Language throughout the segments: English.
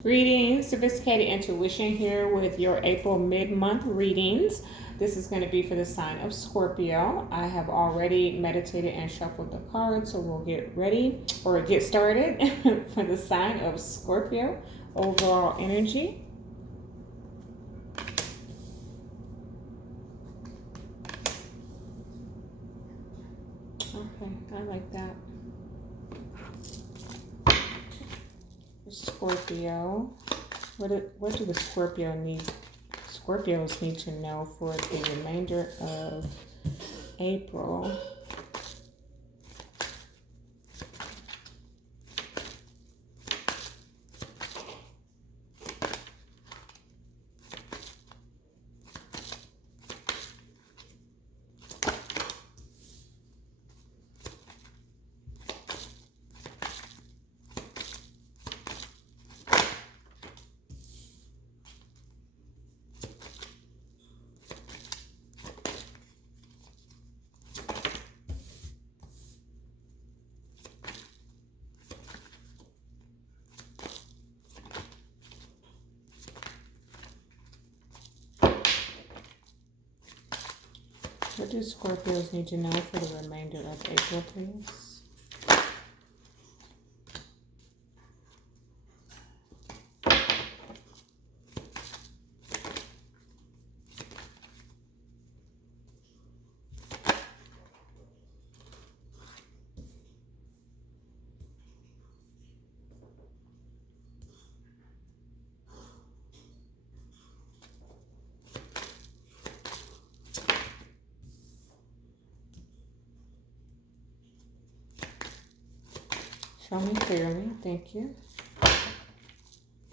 Greetings, Sophisticated Intuition here with your April mid-month readings. This is going to be for the sign of Scorpio. I have already meditated and shuffled the cards, so we'll get ready or get started for the sign of Scorpio. Overall energy. Okay, I like that. Scorpio. What do the Scorpios need to know for the remainder of April? What do Scorpios need to know for the remainder of April, please? Show me clearly, thank you.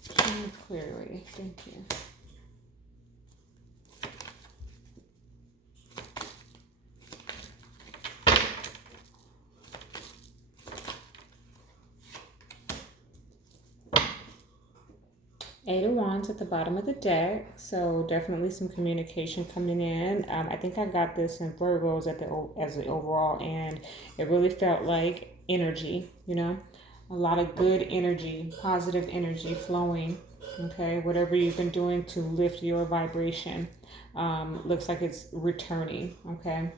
Show me clearly, thank you. Eight of Wands at the bottom of the deck, so definitely some communication coming in. I think I got this in Virgos as the overall, and it really felt like energy, a lot of good energy, positive energy flowing. Okay, whatever you've been doing to lift your vibration, looks like it's returning. Okay.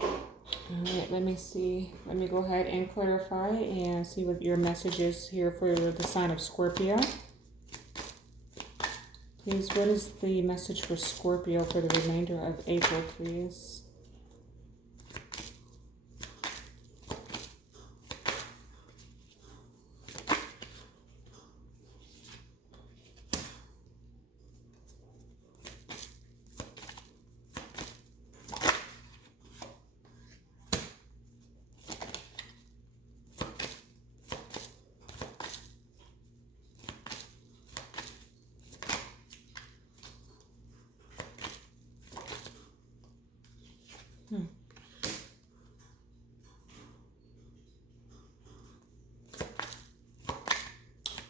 All right, let me see. Let me go ahead and clarify and see what your message is here for the sign of Scorpio. Please, what is the message for Scorpio for the remainder of April, please?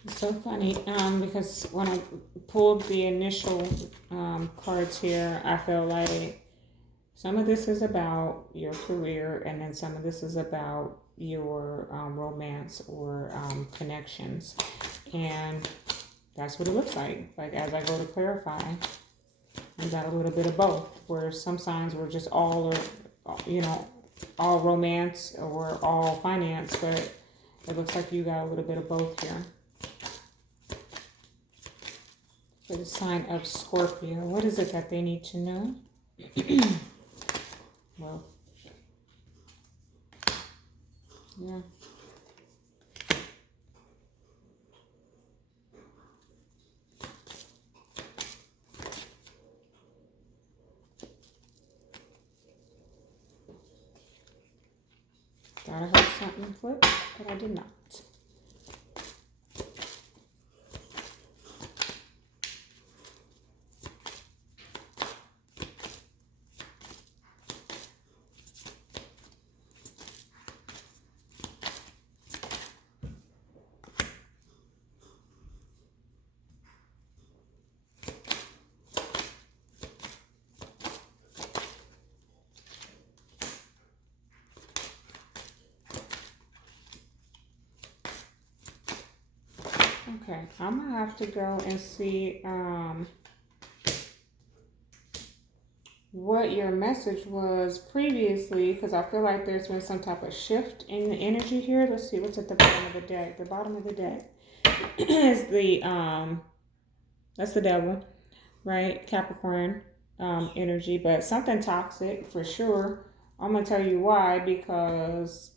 It's so funny because when I pulled the initial cards here, I felt like some of this is about your career, and then some of this is about your romance or connections. And that's what it looks like. Like, as I go to clarify, I got a little bit of both, where some signs were just all romance or all finance, but it looks like you got a little bit of both here. For the sign of Scorpio, what is it that they need to know? Well, yeah. Thought I heard something flip, but I did not. Okay, I'm gonna have to go and see what your message was previously, because I feel like there's been some type of shift in the energy here. Let's see what's at the bottom of the deck. The bottom of the deck is the that's the devil, right? Capricorn energy, but something toxic for sure. I'm gonna tell you why, because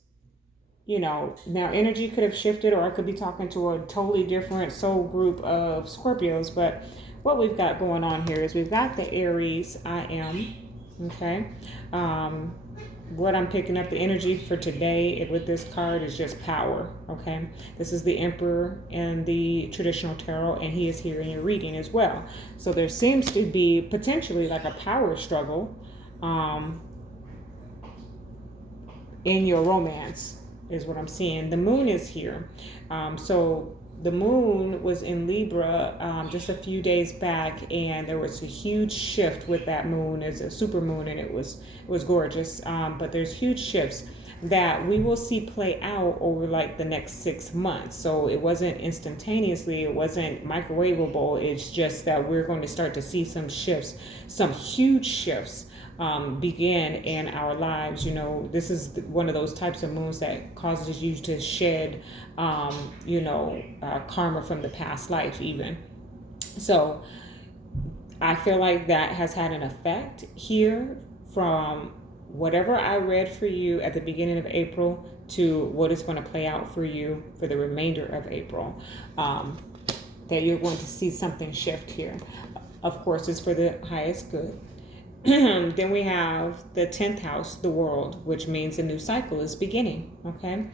now energy could have shifted, or I could be talking to a totally different soul group of Scorpios. But what we've got going on here is we've got the Aries I am. Okay. What I'm picking up, the energy for today with this card is just power. Okay. This is the Emperor in the traditional tarot, and he is here in your reading as well. So there seems to be potentially like a power struggle in your romance, is what I'm seeing. The moon is here. So the moon was in Libra just a few days back, and there was a huge shift with that moon. It's a super moon, and it was gorgeous. But there's huge shifts that we will see play out over like the next 6 months. So it wasn't instantaneously, it wasn't microwavable. It's just that we're going to start to see some shifts, some huge shifts begin in our lives. This is one of those types of moons that causes you to shed, karma from the past life even. So I feel like that has had an effect here from whatever I read for you at the beginning of April to what is going to play out for you for the remainder of April. That you're going to see something shift here. Of course, it's for the highest good. Then we have the 10th house, the world, which means a new cycle is beginning. Okay.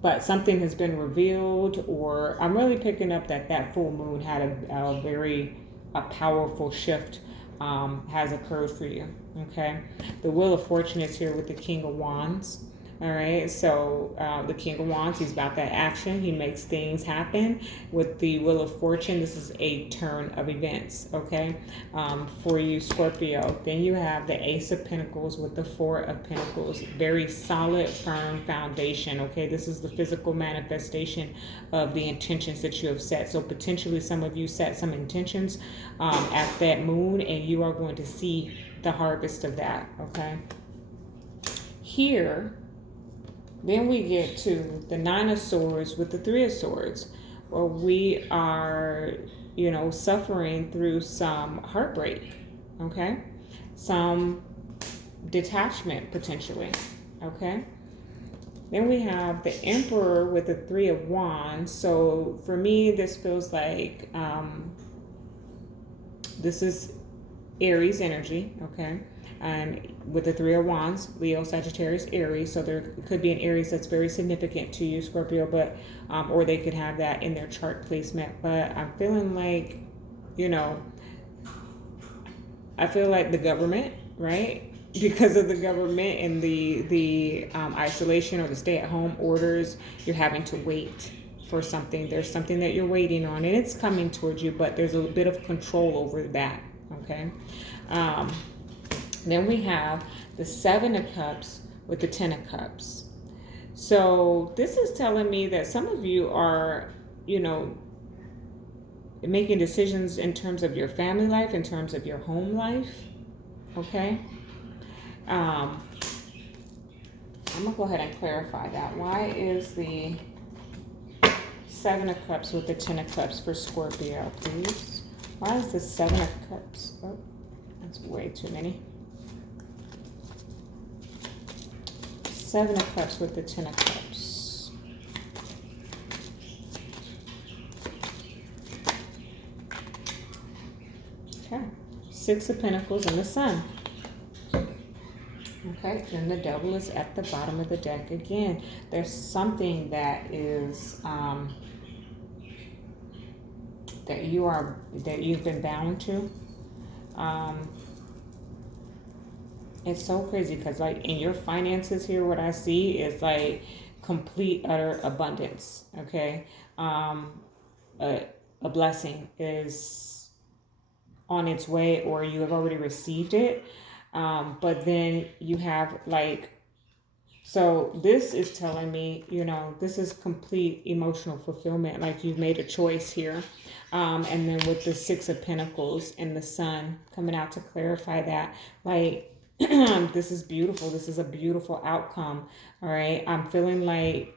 But something has been revealed, or I'm really picking up that full moon had a very powerful shift has occurred for you. Okay. The Wheel of Fortune is here with the King of Wands. All right, so the King of Wands, he's about that action. He makes things happen. With the Wheel of Fortune, this is a turn of events, okay, for you, Scorpio. Then you have the Ace of Pentacles with the Four of Pentacles. Very solid, firm foundation, okay? This is the physical manifestation of the intentions that you have set. So potentially some of you set some intentions at that moon, and you are going to see the harvest of that, okay? Here, then we get to the Nine of Swords with the Three of Swords, where we are, suffering through some heartbreak, okay? Some detachment, potentially, okay? Then we have the Emperor with the Three of Wands. So for me, this feels like this is Aries energy, okay? And with the Three of Wands, Leo, Sagittarius, Aries. So there could be an Aries that's very significant to you, Scorpio, but or they could have that in their chart placement. But I'm feeling like, I feel like the government, right? Because of the government and the isolation or the stay-at-home orders, you're having to wait for something. There's something that you're waiting on, and it's coming towards you, but there's a bit of control over that, okay? Then we have the Seven of Cups with the Ten of Cups. So this is telling me that some of you are, making decisions in terms of your family life, in terms of your home life, okay? I'm going to go ahead and clarify that. Why is the Seven of Cups with the Ten of Cups for Scorpio, please? Why is the Seven of Cups? Oh, that's way too many. Seven of Cups with the Ten of Cups. Okay. Six of Pentacles and the Sun. Okay, then the Devil is at the bottom of the deck again. There's something that is that you've been bound to. It's so crazy because, like, in your finances here, what I see is like complete utter abundance. Okay, a blessing is on its way, or you have already received it. But then you have like So this is telling me, this is complete emotional fulfillment. Like you've made a choice here. And then with the Six of Pentacles and the Sun coming out to clarify that, like, this is beautiful. This is a beautiful outcome. All right. I'm feeling like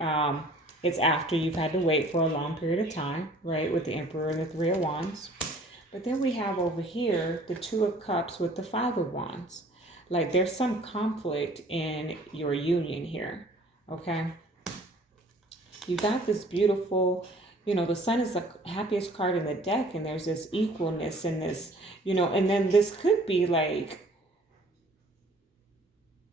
it's after you've had to wait for a long period of time, right? With the Emperor and the Three of Wands. But then we have over here the Two of Cups with the Five of Wands. Like there's some conflict in your union here, okay? You got this beautiful, the Sun is the happiest card in the deck, and there's this equalness in this, and then this could be like,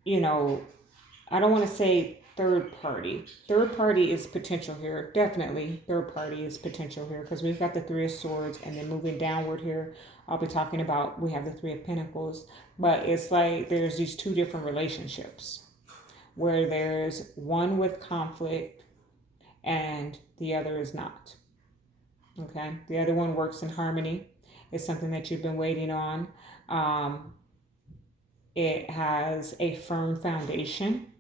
I don't want to say third party. Third party is potential here. Definitely third party is potential here because we've got the Three of Swords, and then moving downward here, I'll be talking about, we have the Three of Pentacles. But it's like there's these two different relationships where there's one with conflict and the other is not. Okay? The other one works in harmony. It's something that you've been waiting on. It has a firm foundation.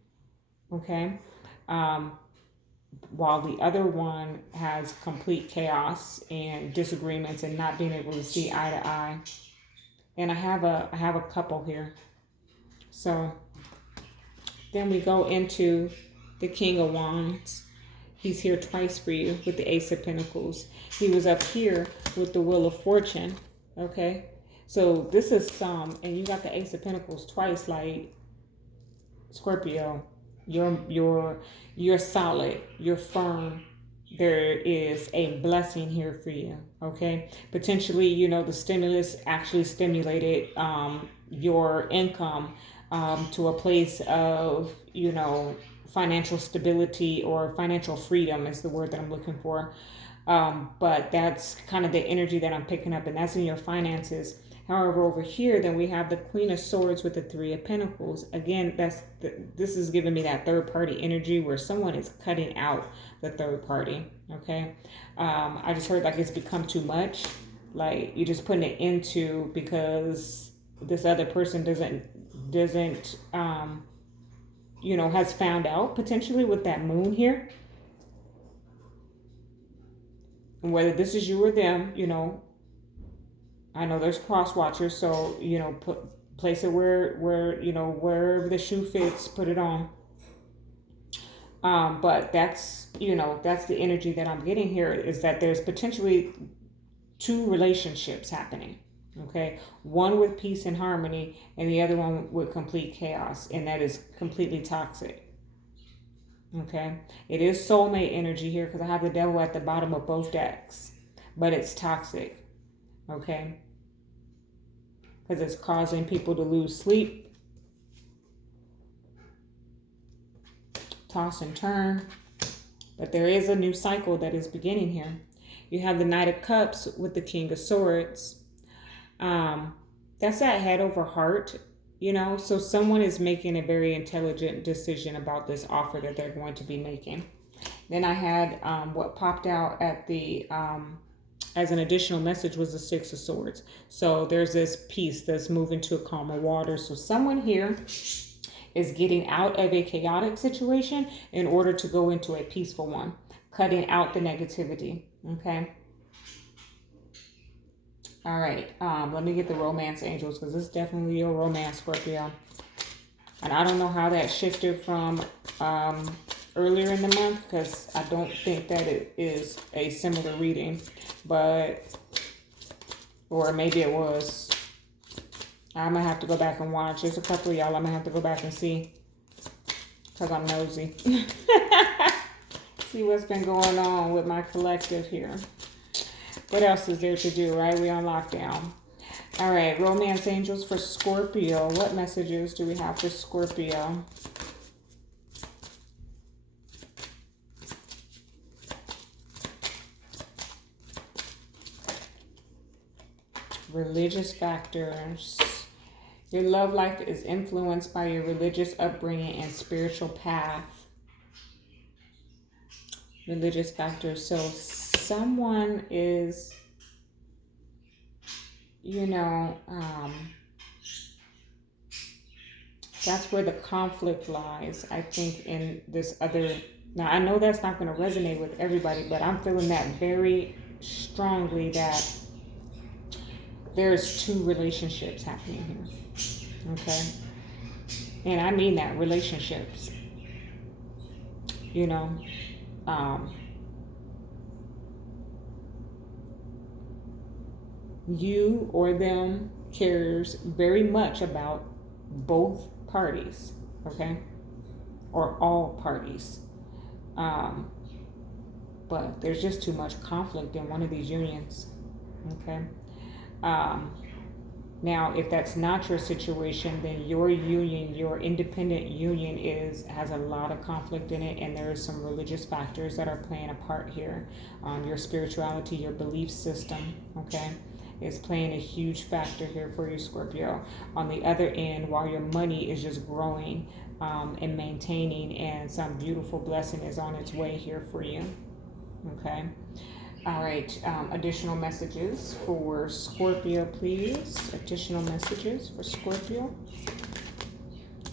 Okay? While the other one has complete chaos and disagreements and not being able to see eye to eye. And I have a couple here. So then we go into the King of Wands. He's here twice for you with the Ace of Pentacles. He was up here with the Wheel of Fortune. Okay. So this is and you got the Ace of Pentacles twice, like Scorpio. You're solid. You're firm. There is a blessing here for you, okay? Potentially, the stimulus actually stimulated your income to a place of, financial stability or financial freedom is the word that I'm looking for. But that's kind of the energy that I'm picking up, and that's in your finances. However, over here, then we have the Queen of Swords with the Three of Pentacles. Again, this is giving me that third party energy where someone is cutting out the third party. Okay, I just heard like it's become too much. Like you're just putting it into because this other person doesn't has found out potentially with that Moon here, and whether this is you or them, I know there's cross watchers, so place it where wherever the shoe fits, put it on. But that's the energy that I'm getting here, is that there's potentially two relationships happening. Okay, one with peace and harmony, and the other one with complete chaos, and that is completely toxic. Okay, it is soulmate energy here because I have the Devil at the bottom of both decks, but it's toxic. Okay, because it's causing people to lose sleep, toss and turn. But there is a new cycle that is beginning here. You have the Knight of Cups with the King of Swords. That's that head over heart, so someone is making a very intelligent decision about this offer that they're going to be making. Then I had what popped out at the as an additional message was the Six of Swords. So there's this peace that's moving to a calmer water. So someone here is getting out of a chaotic situation in order to go into a peaceful one, cutting out the negativity. Okay. All right. Let me get the romance angels because this is definitely your romance, Scorpio. And I don't know how that shifted from earlier in the month because I don't think that it is a similar reading, or maybe it was. I'm going to have to go back and watch. There's a couple of y'all I'm going to have to go back and see because I'm nosy. See what's been going on with my collective here. What else is there to do, right? We on lockdown. All right, romance angels for Scorpio. What messages do we have for Scorpio? Religious factors. Your love life is influenced by your religious upbringing and spiritual path. Religious factors. So someone is, That's where the conflict lies, I think, in this other. Now, I know that's not going to resonate with everybody, but I'm feeling that very strongly that there's two relationships happening here. Okay? And I mean that relationships. You know, um, you or them cares very much about both parties, okay, or all parties, um, but there's just too much conflict in one of these unions, okay. um, Now, if that's not your situation, then your union, your independent union, has a lot of conflict in it, and there are some religious factors that are playing a part here. Your spirituality, your belief system, okay, is playing a huge factor here for you, Scorpio. On the other end, while your money is just growing and maintaining, and some beautiful blessing is on its way here for you, okay. All right, additional messages for Scorpio, please. Additional messages for Scorpio.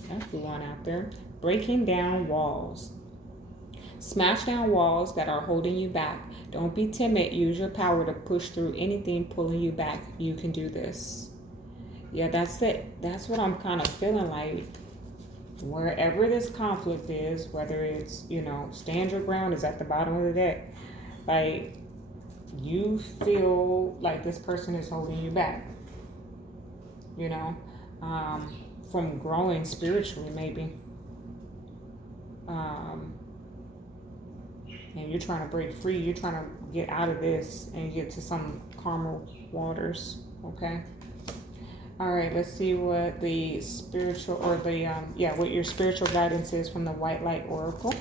That's the one out there. Breaking down walls. Smash down walls that are holding you back. Don't be timid. Use your power to push through anything pulling you back. You can do this. Yeah, that's it. That's what I'm kind of feeling like. Wherever this conflict is, whether it's, stand your ground is at the bottom of the deck. Like, you feel like this person is holding you back, from growing spiritually, maybe. And you're trying to break free. You're trying to get out of this and get to some calmer waters, okay? All right, let's see what the spiritual, or what your spiritual guidance is from the White Light Oracle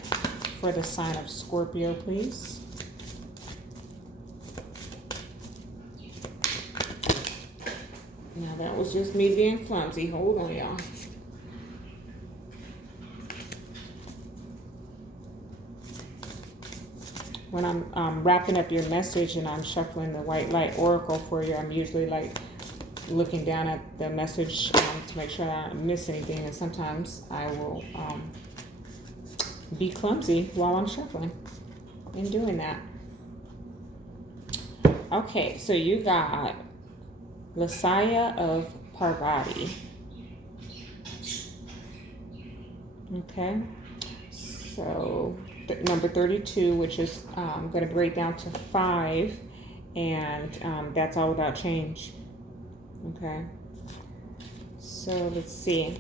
for the sign of Scorpio, please. Now, that was just me being clumsy. Hold on, y'all. When I'm wrapping up your message and I'm shuffling the White Light Oracle for you, I'm usually like looking down at the message to make sure I don't miss anything. And sometimes I will be clumsy while I'm shuffling and doing that. Okay, so you got Lasaya of Parvati. Okay, so number 32, which is going to break down to 5, and that's all about change. Okay, so let's see.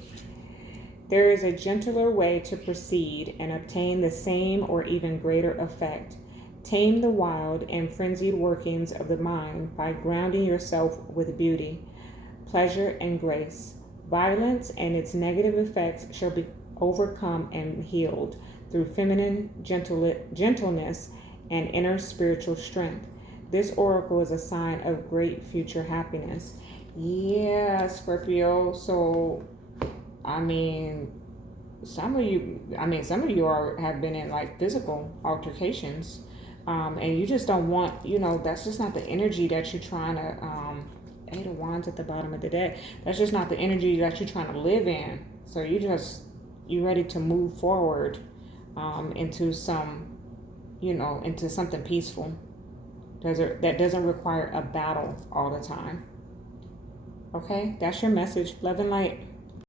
There is a gentler way to proceed and obtain the same or even greater effect. Tame the wild and frenzied workings of the mind by grounding yourself with beauty, pleasure, and grace. Violence and its negative effects shall be overcome and healed through feminine gentleness and inner spiritual strength. This oracle is a sign of great future happiness. Yeah, Scorpio. So, some of you have been in like physical altercations. And you just don't want, that's just not the energy that you're trying to, 8 of Wands at the bottom of the deck. That's just not the energy that you're trying to live in. So you're ready to move forward into something peaceful. That doesn't require a battle all the time. Okay, that's your message. Love and light.